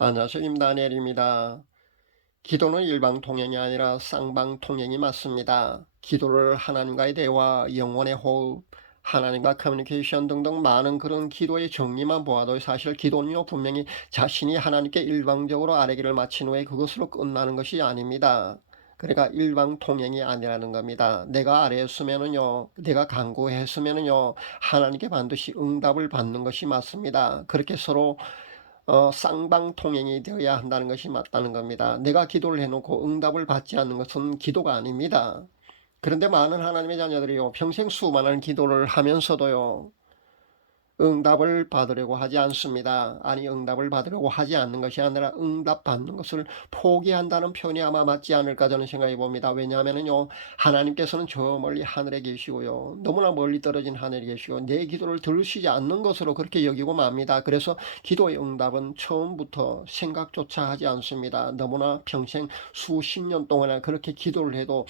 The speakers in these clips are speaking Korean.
안녕하세요. 임다니엘입니다. 기도는 일방통행이 아니라 쌍방통행이 맞습니다. 기도를 하나님과의 대화, 영혼의 호흡, 하나님과 커뮤니케이션 등등 많은 그런 기도의 정리만 보아도 사실 기도는요, 분명히 자신이 하나님께 일방적으로 아뢰기를 마친 후에 그것으로 끝나는 것이 아닙니다. 그러니까 일방통행이 아니라는 겁니다. 내가 아뢰었으면은요, 내가 간구했으면은요, 하나님께 반드시 응답을 받는 것이 맞습니다. 그렇게 서로 쌍방통행이 되어야 한다는 것이 맞다는 겁니다. 내가 기도를 해놓고 응답을 받지 않는 것은 기도가 아닙니다. 그런데 많은 하나님의 자녀들이요, 평생 수많은 기도를 하면서도요, 응답을 받으려고 하지 않습니다. 아니, 응답을 받으려고 하지 않는 것이 아니라 응답 받는 것을 포기한다는 표현이 아마 맞지 않을까 저는 생각해 봅니다. 왜냐하면요, 하나님께서는 저 멀리 하늘에 계시고요, 너무나 멀리 떨어진 하늘에 계시고 내 기도를 들으시지 않는 것으로 그렇게 여기고 맙니다. 그래서 기도의 응답은 처음부터 생각조차 하지 않습니다. 너무나 평생 수십 년 동안에 그렇게 기도를 해도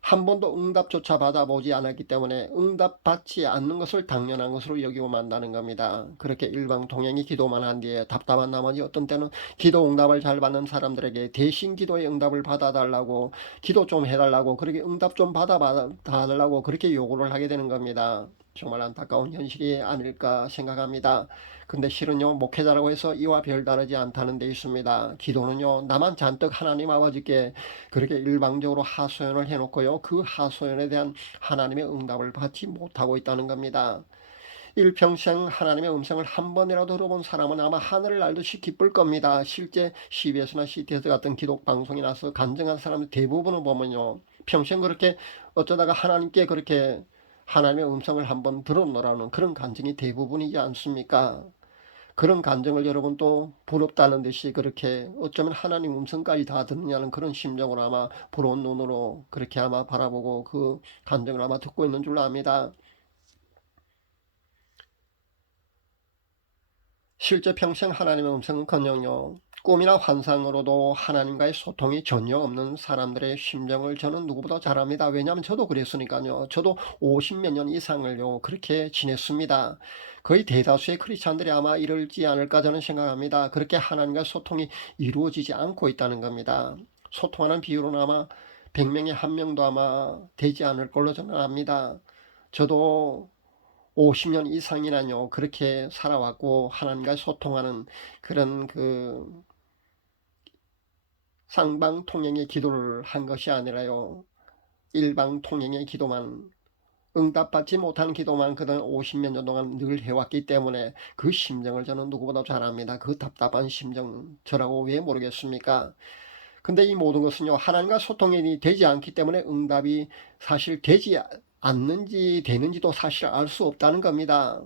한 번도 응답조차 받아보지 않았기 때문에 응답받지 않는 것을 당연한 것으로 여기고 만다는 겁니다. 그렇게 일방통행이 기도만 한 뒤에 답답한 나머지 어떤 때는 기도 응답을 잘 받는 사람들에게 대신 기도의 응답을 받아달라고, 기도 좀 해달라고, 그렇게 응답 좀 받아달라고 그렇게 요구를 하게 되는 겁니다. 정말 안타까운 현실이 아닐까 생각합니다. 근데 실은요, 목회자라고 해서 이와 별다르지 않다는 데 있습니다. 기도는요, 나만 잔뜩 하나님 아버지께 그렇게 일방적으로 하소연을 해놓고요, 그 하소연에 대한 하나님의 응답을 받지 못하고 있다는 겁니다. 일평생 하나님의 음성을 한 번이라도 들어본 사람은 아마 하늘을 날듯이 기쁠 겁니다. 실제 CBS나 CTS 같은 기독 방송이 나서 간증한 사람들 대부분을 보면요, 평생 그렇게 어쩌다가 하나님께 그렇게 하나님의 음성을 한번 들었노라는 그런 간증이 대부분이지 않습니까? 그런 간증을 여러분 또 부럽다는 듯이 그렇게 어쩌면 하나님 음성까지 다 듣느냐는 그런 심정으로 아마 부러운 눈으로 그렇게 아마 바라보고 그 간증을 아마 듣고 있는 줄로 압니다. 실제 평생 하나님의 음성은커녕요, 꿈이나 환상으로도 하나님과의 소통이 전혀 없는 사람들의 심정을 저는 누구보다 잘 압니다. 왜냐하면 저도 그랬으니까요. 저도 50몇 년 이상을요, 그렇게 지냈습니다. 거의 대다수의 크리스찬들이 아마 이럴지 않을까 저는 생각합니다. 그렇게 하나님과 소통이 이루어지지 않고 있다는 겁니다. 소통하는 비율은 아마 100명에 1명도 아마 되지 않을 걸로 저는 압니다. 저도 50년 이상이나요, 그렇게 살아왔고, 하나님과 소통하는 그런 쌍방통행의 기도를 한 것이 아니라요, 일방통행의 기도만, 응답받지 못한 기도만 그동안 50몇 년 동안 늘 해왔기 때문에 그 심정을 저는 누구보다 잘 압니다. 그 답답한 심정, 저라고 왜 모르겠습니까? 근데 이 모든 것은요, 하나님과 소통이 되지 않기 때문에 응답이 사실 되지 않는지 되는지도 사실 알 수 없다는 겁니다.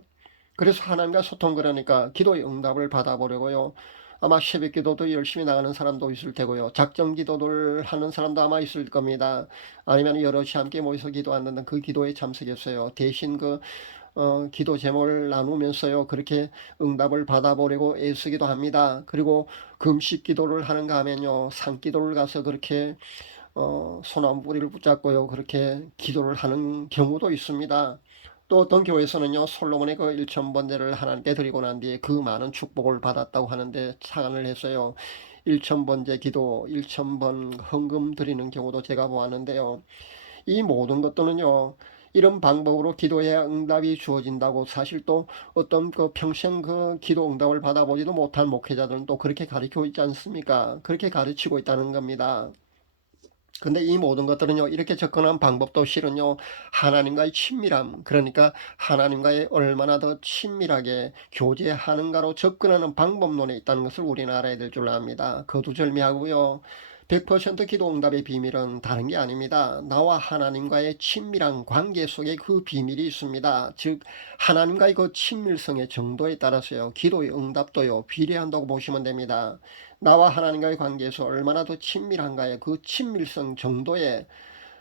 그래서 하나님과 소통, 그러니까 기도의 응답을 받아보려고요, 아마 새벽 기도도 열심히 나가는 사람도 있을 테고요, 작정 기도를 하는 사람도 아마 있을 겁니다. 아니면 여럿이 함께 모여서 기도하는 그 기도에 참석했어요. 대신 기도 제목을 나누면서요, 그렇게 응답을 받아보려고 애쓰기도 합니다. 그리고 금식 기도를 하는가 하면요, 산기도를 가서 그렇게 소나무 뿌리를 붙잡고요, 그렇게 기도를 하는 경우도 있습니다. 또 어떤 교회에서는요, 솔로몬의 그 1,000번제를 하나님께 드리고 난 뒤에 그 많은 축복을 받았다고 하는데 착안을 했어요. 1,000번제 기도, 1,000번 헌금 드리는 경우도 제가 보았는데요. 이 모든 것들은요, 이런 방법으로 기도해야 응답이 주어진다고, 사실 또 어떤 평생 기도 응답을 받아보지도 못한 목회자들은 또 그렇게 가르치고 있지 않습니까? 그렇게 가르치고 있다는 겁니다. 근데 이 모든 것들은요, 이렇게 접근한 방법도 실은요, 하나님과의 친밀함, 그러니까 하나님과의 얼마나 더 친밀하게 교제하는가로 접근하는 방법론에 있다는 것을 우리는 알아야 될 줄 압니다. 거두절미하고요, 100% 기도응답의 비밀은 다른 게 아닙니다. 나와 하나님과의 친밀한 관계 속에 그 비밀이 있습니다. 즉, 하나님과의 그 친밀성의 정도에 따라서요, 기도의 응답도요, 비례한다고 보시면 됩니다. 나와 하나님과의 관계에서 얼마나 더 친밀한가에 그 친밀성 정도의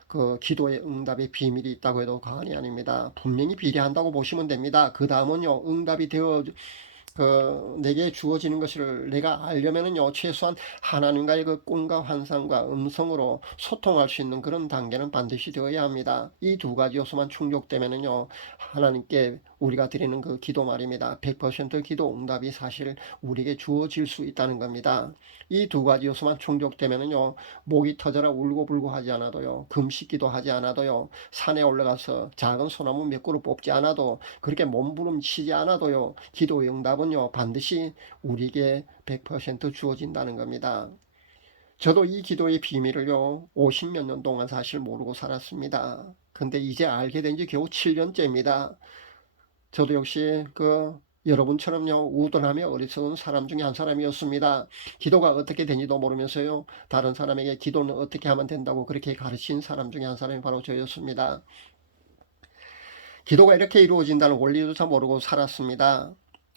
그 기도의 응답의 비밀이 있다고 해도 과언이 아닙니다. 분명히 비례한다고 보시면 됩니다. 그 다음은요, 응답이 되어 내게 주어지는 것을 내가 알려면은요, 최소한 하나님과의 그 꿈과 환상과 음성으로 소통할 수 있는 그런 단계는 반드시 되어야 합니다. 이 두 가지 요소만 충족되면은요, 하나님께 우리가 드리는 그 기도 말입니다. 100% 기도 응답이 사실 우리에게 주어질 수 있다는 겁니다. 이 두 가지 요소만 충족되면은요, 목이 터져라 울고불고 하지 않아도요, 금식기도 하지 않아도요, 산에 올라가서 작은 소나무 몇 그루 뽑지 않아도, 그렇게 몸부림치지 않아도요, 기도의 응답은요 반드시 우리에게 100% 주어진다는 겁니다. 저도 이 기도의 비밀을요 50몇 년 동안 사실 모르고 살았습니다. 근데 이제 알게 된 지 겨우 7년째입니다. 저도 역시 여러분처럼요 우둔하며 어리석은 사람 중에 한 사람이었습니다. 기도가 어떻게 되는지도 모르면서요 다른 사람에게 기도는 어떻게 하면 된다고 그렇게 가르친 사람 중에 한 사람이 바로 저였습니다. 기도가 이렇게 이루어진다는 원리조차 모르고 살았습니다.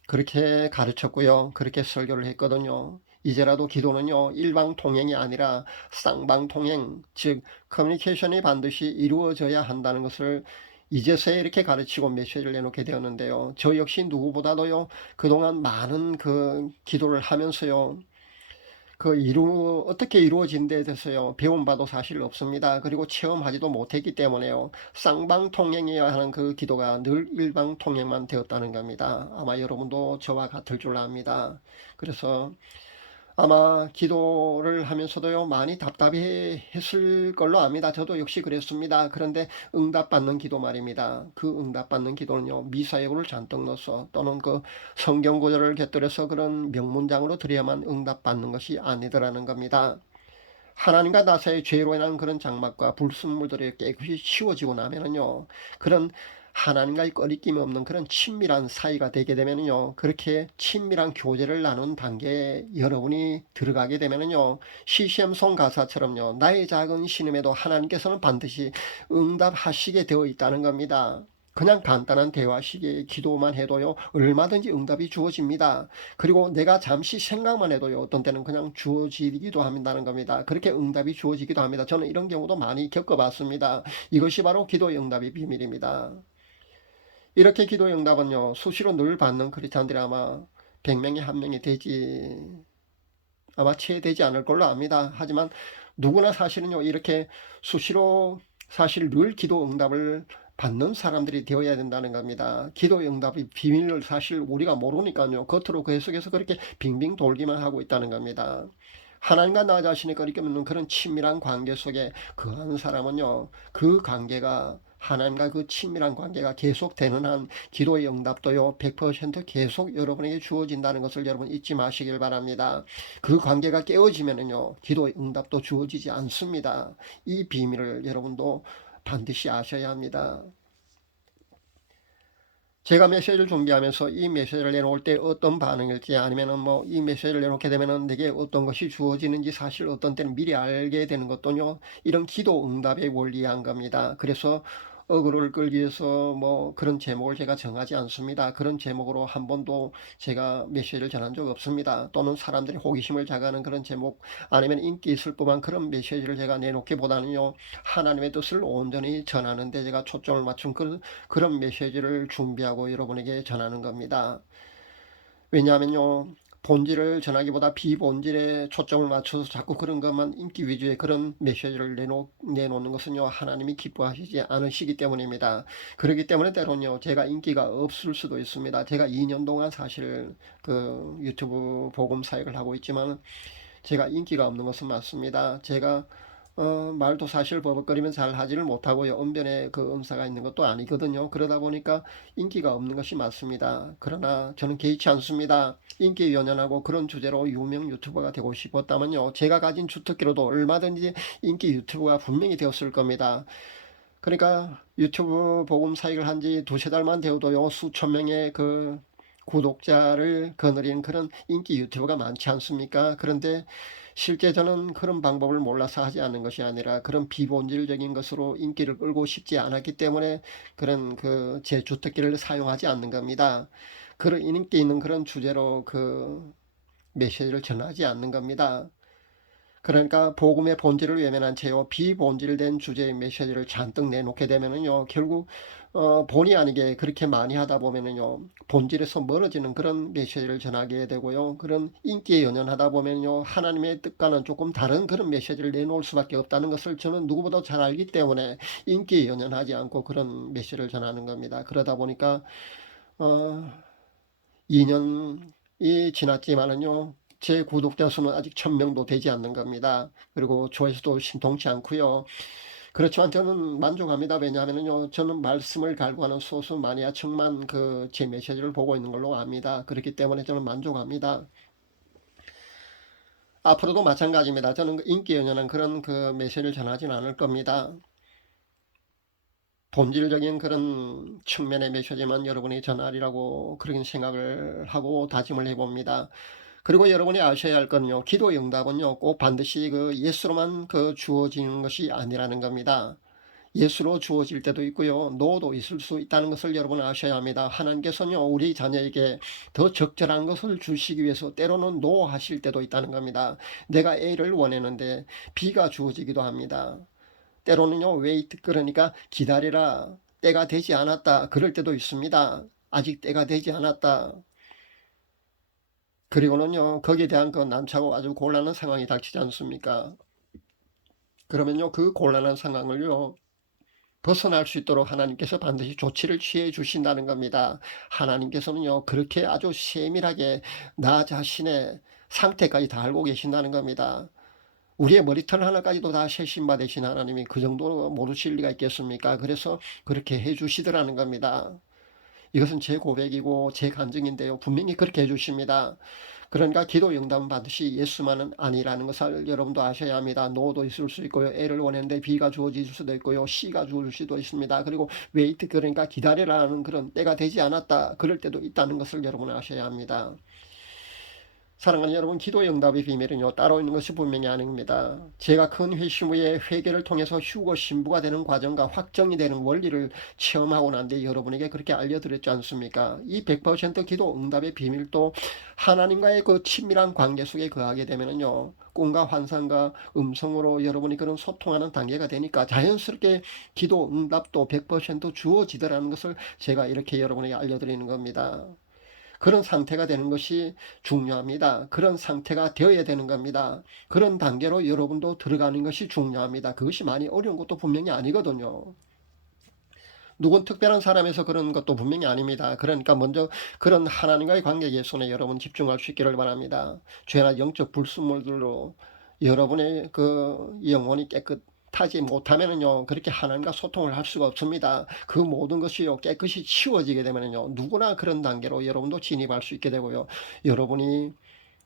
그렇게 가르쳤고요. 그렇게 설교를 했거든요. 이제라도 기도는요, 일방통행이 아니라 쌍방통행, 즉 커뮤니케이션이 반드시 이루어져야 한다는 것을 이제서야 이렇게 가르치고 메시지를 내놓게 되었는데요. 저 역시 누구보다도요, 그동안 많은 기도를 하면서요, 어떻게 이루어진 데 대해서요, 배운 바도 사실 없습니다. 그리고 체험하지도 못했기 때문에요, 쌍방통행이어야 하는 그 기도가 늘 일방통행만 되었다는 겁니다. 아마 여러분도 저와 같을 줄 압니다. 그래서 아마 기도를 하면서도요 많이 답답해 했을 걸로 압니다. 저도 역시 그랬습니다. 그런데 응답받는 기도 말입니다. 그 응답받는 기도는요 미사여구를 잔뜩 넣어서 또는 성경 구절을 곁들여서 그런 명문장으로 드려야만 응답받는 것이 아니더라는 겁니다. 하나님과 나 사이의 죄로 인한 그런 장막과 불순물들이 깨끗이 치워지고 나면은요, 그런 하나님과의 꺼리낌이 없는 그런 친밀한 사이가 되게 되면은요, 그렇게 친밀한 교제를 나눈 단계에 여러분이 들어가게 되면은요, 시시엠송 가사처럼요, 나의 작은 신음에도 하나님께서는 반드시 응답하시게 되어 있다는 겁니다. 그냥 간단한 대화식의 기도만 해도요 얼마든지 응답이 주어집니다. 그리고 내가 잠시 생각만 해도요 어떤 때는 그냥 주어지기도 한다는 겁니다. 그렇게 응답이 주어지기도 합니다. 저는 이런 경우도 많이 겪어봤습니다. 이것이 바로 기도의 응답의 비밀입니다. 이렇게 기도의 응답은요 수시로 늘 받는 크리스찬들이 아마 100명에 1명이 되지, 아마 채 되지 않을 걸로 압니다. 하지만 누구나 사실은요 이렇게 수시로 사실 늘 기도 응답을 받는 사람들이 되어야 된다는 겁니다. 기도 응답의 비밀을 사실 우리가 모르니까요 겉으로 계속해서 그렇게 빙빙 돌기만 하고 있다는 겁니다. 하나님과 나 자신이 거리끼는 그런 친밀한 관계 속에 거하는 사람은요 그 관계가, 하나님과 그 친밀한 관계가 계속되는 한 기도의 응답도요 100% 계속 여러분에게 주어진다는 것을 여러분 잊지 마시길 바랍니다. 그 관계가 깨어지면은요 기도의 응답도 주어지지 않습니다. 이 비밀을 여러분도 반드시 아셔야 합니다. 제가 메시지를 준비하면서 이 메시지를 내놓을 때 어떤 반응일지, 아니면은 이 메시지를 내놓게 되면은 내게 어떤 것이 주어지는지 사실 어떤 때는 미리 알게 되는 것도요 이런 기도 응답의 원리에 한 겁니다. 그래서 어그로를 끌기 위해서 그런 제목을 제가 정하지 않습니다. 그런 제목으로 한 번도 제가 메시지를 전한 적 없습니다. 또는 사람들이 호기심을 자극하는 그런 제목, 아니면 인기 있을 법한 그런 메시지를 제가 내놓기보다는요 하나님의 뜻을 온전히 전하는 데 제가 초점을 맞춘 그런 메시지를 준비하고 여러분에게 전하는 겁니다. 왜냐하면요 본질을 전하기보다 비본질에 초점을 맞춰서 자꾸 그런 것만 인기 위주의 그런 메시지를 내놓는 것은요 하나님이 기뻐하시지 않으시기 때문입니다. 그렇기 때문에 때로는요 제가 인기가 없을 수도 있습니다. 제가 2년 동안 사실 유튜브 복음 사역을 하고 있지만 제가 인기가 없는 것은 맞습니다. 제가 말도 사실 버벅거리면 잘 하지를 못하고요. 언변에 음사가 있는 것도 아니거든요. 그러다 보니까 인기가 없는 것이 맞습니다. 그러나 저는 개의치 않습니다. 인기 연연하고 그런 주제로 유명 유튜버가 되고 싶었다면요 제가 가진 주특기로도 얼마든지 인기 유튜버가 분명히 되었을 겁니다. 그러니까 유튜브 복음 사역을 한 지 두세 달만 되어도요 수천 명의 구독자를 거느린 그런 인기 유튜버가 많지 않습니까? 그런데 실제 저는 그런 방법을 몰라서 하지 않는 것이 아니라 그런 비본질적인 것으로 인기를 끌고 싶지 않았기 때문에 그런 제 주특기를 사용하지 않는 겁니다. 그런 인기 있는 그런 주제로 메시지를 전하지 않는 겁니다. 그러니까 복음의 본질을 외면한 채요 비본질된 주제의 메시지를 잔뜩 내놓게 되면은요 결국 본의 아니게 그렇게 많이 하다 보면은요 본질에서 멀어지는 그런 메시지를 전하게 되고요, 그런 인기에 연연하다 보면요 하나님의 뜻과는 조금 다른 그런 메시지를 내놓을 수밖에 없다는 것을 저는 누구보다 잘 알기 때문에 인기에 연연하지 않고 그런 메시지를 전하는 겁니다. 그러다 보니까 어 2년이 지났지만은요 제 구독자 수는 아직 1000명도 되지 않는 겁니다. 그리고 조회수도 신통치 않고요. 그렇지만 저는 만족합니다. 왜냐하면요 저는 말씀을 갈구하는 소수 마니아층만 그 제 메시지를 보고 있는 걸로 압니다. 그렇기 때문에 저는 만족합니다. 앞으로도 마찬가지입니다. 저는 인기에 연연한 그런 그 메시지를 전하지는 않을 겁니다. 본질적인 그런 측면의 메시지만 여러분이 전하리라고 그런 생각을 하고 다짐을 해봅니다. 그리고 여러분이 아셔야 할 건요, 기도 응답은요 꼭 반드시 그 예수로만 그 주어지는 것이 아니라는 겁니다. 예수로 주어질 때도 있고요, 노도 있을 수 있다는 것을 여러분 아셔야 합니다. 하나님께서는요 우리 자녀에게 더 적절한 것을 주시기 위해서 때로는 노 하실 때도 있다는 겁니다. 내가 A를 원했는데 B가 주어지기도 합니다. 때로는요 wait, 그러니까 기다리라, 때가 되지 않았다 그럴 때도 있습니다. 아직 때가 되지 않았다. 그리고는요 거기에 대한 그 난처하고 아주 곤란한 상황이 닥치지 않습니까? 그러면요 그 곤란한 상황을요 벗어날 수 있도록 하나님께서 반드시 조치를 취해 주신다는 겁니다. 하나님께서는요 그렇게 아주 세밀하게 나 자신의 상태까지 다 알고 계신다는 겁니다. 우리의 머리털 하나까지도 다 세심바 되신 하나님이 그 정도로 모르실 리가 있겠습니까? 그래서 그렇게 해 주시더라는 겁니다. 이것은 제 고백이고 제 간증인데요 분명히 그렇게 해주십니다. 그러니까 기도 응답은 반드시 예수만은 아니라는 것을 여러분도 아셔야 합니다. 노도 있을 수 있고요, A를 원했는데 B가 주어질 수도 있고요, C가 주어질 수도 있습니다. 그리고 wait, 그러니까 기다리라는 그런 때가 되지 않았다 그럴 때도 있다는 것을 여러분은 아셔야 합니다. 사랑하는 여러분, 기도의 응답의 비밀은요 따로 있는 것이 분명히 아닙니다. 제가 큰 회심 후에 회개를 통해서 휴거 신부가 되는 과정과 확정이 되는 원리를 체험하고 난 뒤에 여러분에게 그렇게 알려드렸지 않습니까? 이 100% 기도 응답의 비밀도 하나님과의 그 친밀한 관계 속에 거하게 되면은요 꿈과 환상과 음성으로 여러분이 그런 소통하는 단계가 되니까 자연스럽게 기도 응답도 100% 주어지더라는 것을 제가 이렇게 여러분에게 알려드리는 겁니다. 그런 상태가 되는 것이 중요합니다. 그런 상태가 되어야 되는 겁니다. 그런 단계로 여러분도 들어가는 것이 중요합니다. 그것이 많이 어려운 것도 분명히 아니거든요. 누군 특별한 사람에서 그런 것도 분명히 아닙니다. 그러니까 먼저 그런 하나님과의 관계에 손에 여러분 집중할 수 있기를 바랍니다. 죄나 영적 불순물들로 여러분의 그 영혼이 깨끗하지 못하면은요 그렇게 하나님과 소통을 할 수가 없습니다. 그 모든 것이요 깨끗이 치워지게 되면은요 누구나 그런 단계로 여러분도 진입할 수 있게 되고요, 여러분이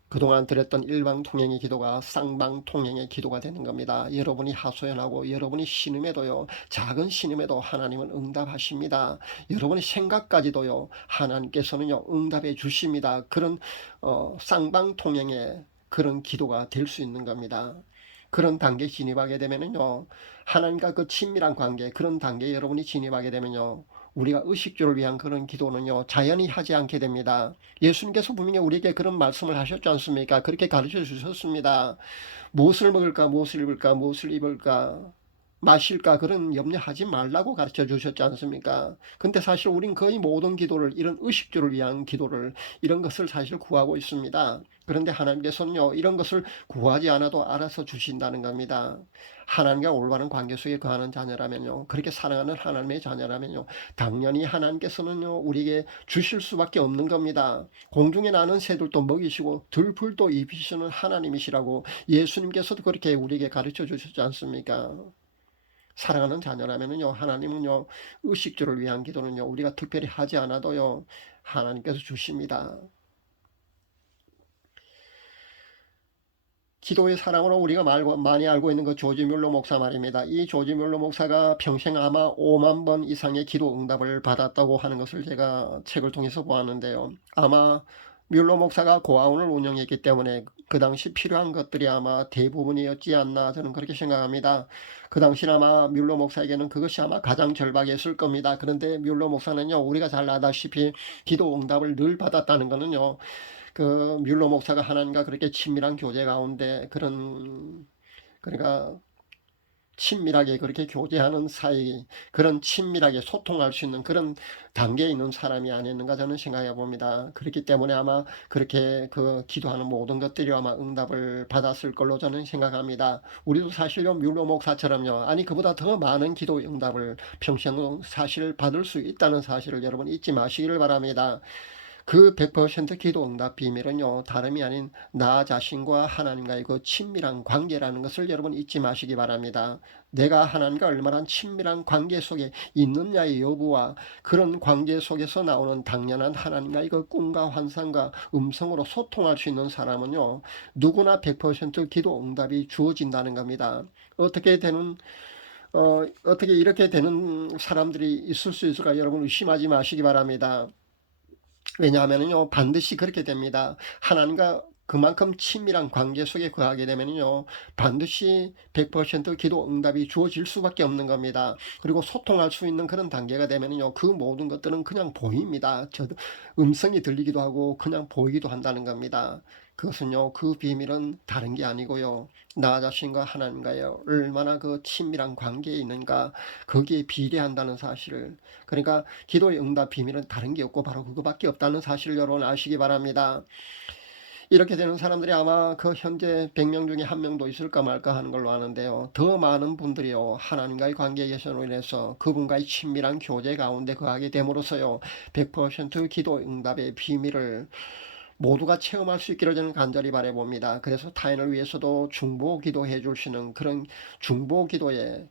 그동안 드렸던 일방통행의 기도가 쌍방통행의 기도가 되는 겁니다. 여러분이 하소연하고 여러분이 신음에도요 작은 신음에도 하나님은 응답하십니다. 여러분의 생각까지도요 하나님께서는요 응답해 주십니다. 그런 쌍방통행의 그런 기도가 될 수 있는 겁니다. 그런 단계에 진입하게 되면은요 하나님과 그 친밀한 관계, 그런 단계에 여러분이 진입하게 되면요 우리가 의식주를 위한 그런 기도는요 자연히 하지 않게 됩니다. 예수님께서 분명히 우리에게 그런 말씀을 하셨지 않습니까? 그렇게 가르쳐 주셨습니다. 무엇을 먹을까, 무엇을 입을까, 무엇을 입을까, 마실까, 그런 염려하지 말라고 가르쳐 주셨지 않습니까? 근데 사실 우린 거의 모든 기도를, 이런 의식주를 위한 기도를, 이런 것을 사실 구하고 있습니다. 그런데 하나님께서는요 이런 것을 구하지 않아도 알아서 주신다는 겁니다. 하나님과 올바른 관계 속에 거하는 자녀라면요, 그렇게 사랑하는 하나님의 자녀라면요 당연히 하나님께서는요 우리에게 주실 수밖에 없는 겁니다. 공중에 나는 새들도 먹이시고 들풀도 입히시는 하나님이시라고 예수님께서도 그렇게 우리에게 가르쳐 주셨지 않습니까? 사랑하는 자녀라면요 하나님은요 의식주를 위한 기도는요 우리가 특별히 하지 않아도요 하나님께서 주십니다. 기도의 사랑으로 우리가 많이 알고 있는 그 조지 뮬러 목사 말입니다. 이 조지 뮬러 목사가 평생 아마 5만 번 이상의 기도 응답을 받았다고 하는 것을 제가 책을 통해서 보았는데요. 아마 뮬러 목사가 고아원을 운영했기 때문에 그 당시 필요한 것들이 아마 대부분이었지 않나 저는 그렇게 생각합니다. 그 당시는 아마 뮬러 목사에게는 그것이 아마 가장 절박했을 겁니다. 그런데 뮬러 목사는요, 우리가 잘 아다시피 기도 응답을 늘 받았다는 거는요, 그 뮬러 목사가 하나님과 그렇게 친밀한 교제 가운데 그러니까 친밀하게 그렇게 교제하는 사이, 그런 친밀하게 소통할 수 있는 그런 단계에 있는 사람이 아니었는가 저는 생각해 봅니다. 그렇기 때문에 아마 그렇게 그 기도하는 모든 것들이 아마 응답을 받았을 걸로 저는 생각합니다. 우리도 사실요, 뮬러 목사처럼요, 아니 그보다 더 많은 기도 응답을 평생으로 사실 받을 수 있다는 사실을 여러분 잊지 마시기를 바랍니다. 그 100% 기도 응답 비밀은요, 다름이 아닌 나 자신과 하나님과의 그 친밀한 관계라는 것을 여러분 잊지 마시기 바랍니다. 내가 하나님과 얼마나 친밀한 관계 속에 있느냐의 여부와 그런 관계 속에서 나오는 당연한 하나님과의 그 꿈과 환상과 음성으로 소통할 수 있는 사람은요, 누구나 100% 기도 응답이 주어진다는 겁니다. 어떻게 이렇게 되는 사람들이 있을 수 있을까 여러분 의심하지 마시기 바랍니다. 왜냐하면요, 반드시 그렇게 됩니다. 하나님과 그만큼 친밀한 관계 속에 거하게 되면요, 반드시 100% 기도 응답이 주어질 수밖에 없는 겁니다. 그리고 소통할 수 있는 그런 단계가 되면요, 그 모든 것들은 그냥 보입니다. 음성이 들리기도 하고 그냥 보이기도 한다는 겁니다. 그것은요, 그 비밀은 다른 게 아니고요, 나 자신과 하나님과의 얼마나 그 친밀한 관계에 있는가, 거기에 비례한다는 사실을, 그러니까 기도의 응답 비밀은 다른 게 없고 바로 그거밖에 없다는 사실을 여러분 아시기 바랍니다. 이렇게 되는 사람들이 아마 그 현재 100명 중에 한 명도 있을까 말까 하는 걸로 아는데요, 더 많은 분들이요, 하나님과의 관계 개선으로 인해서 그분과의 친밀한 교제 가운데 거하게 됨으로써요, 100% 기도 응답의 비밀을 모두가 체험할 수 있기를 저는 간절히 바라봅니다. 그래서 타인을 위해서도 중보 기도해 주시는 그런 중보 기도의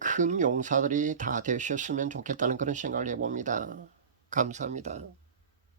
큰 용사들이 다 되셨으면 좋겠다는 그런 생각을 해봅니다. 감사합니다.